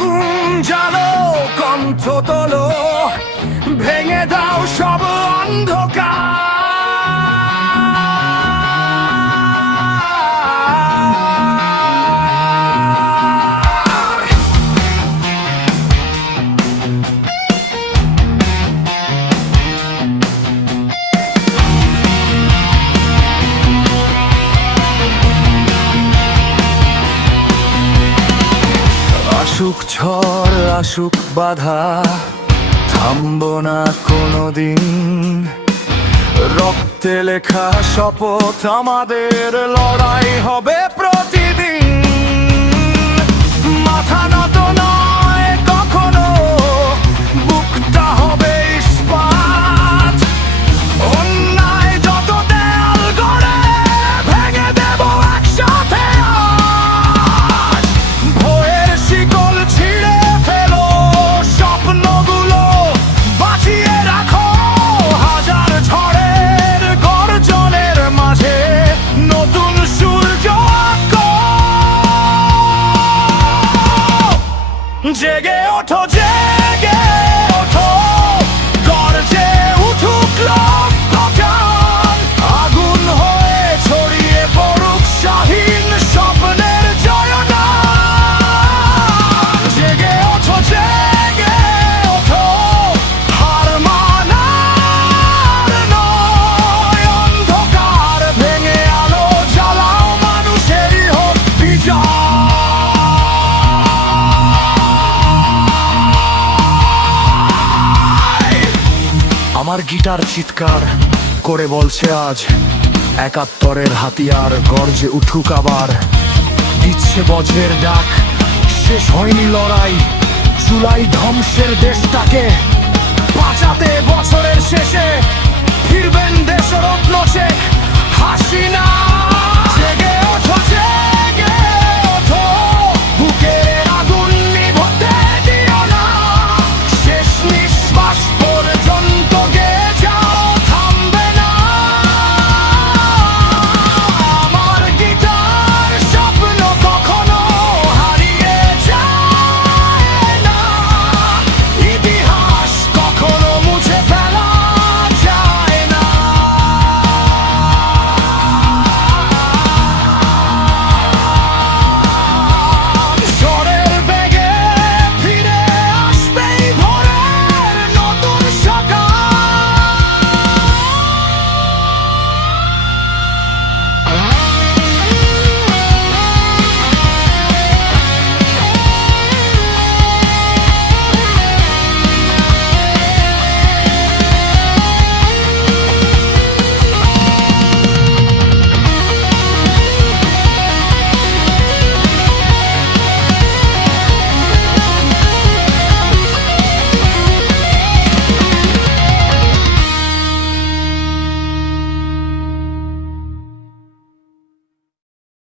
আগুন জ্বালো, কণ্ঠ তোলো, ভেঙে দাও সব অন্ধকার। আসুক ঝড়, আসুক বাধা, থামবো না কোনোদিন। রক্তে লেখা শপথ, আমাদের লড়াই হবে প্রতিদিন। মাথা নত নয় কখনো, বুকটা হবে ইস্পাত। অন্যায় যত দেয়াল গড়ে, ভেঙে দেব একসাথে আজ। ভয়ের শিকল ছিঁড়ে ফেলো, স্বপ্নগুলো বাঁচিয়ে রাখো। হাজার ঝড়ের গর্জনের মাঝে নতুন সূর্য আঁকো। জেগে ওঠো, জেগে ওঠো, গর্জে উঠুক লক্ষ্যখান। আগুন হয়ে ছড়িয়ে পড়ুক স্বাধীন স্বপ্নের জয়গান। জেগে ওঠো, জেগে ওঠো, হার মানার নয়। অন্ধকার ভেঙে আলো জ্বালাও, মানুষেরই হোক বিজয়। আমার গিটার চিৎকার করে বলছে আজ, ৭১-এর হাতিয়ার গর্জে উঠুক আবার। দিচ্ছে বজ্রের ডাক, শেষ হয়নি লড়াই। জুলাই ধ্বংসের দেশটাকে বাঁচাতে বছরের শেষে ফিরবেন দেশ।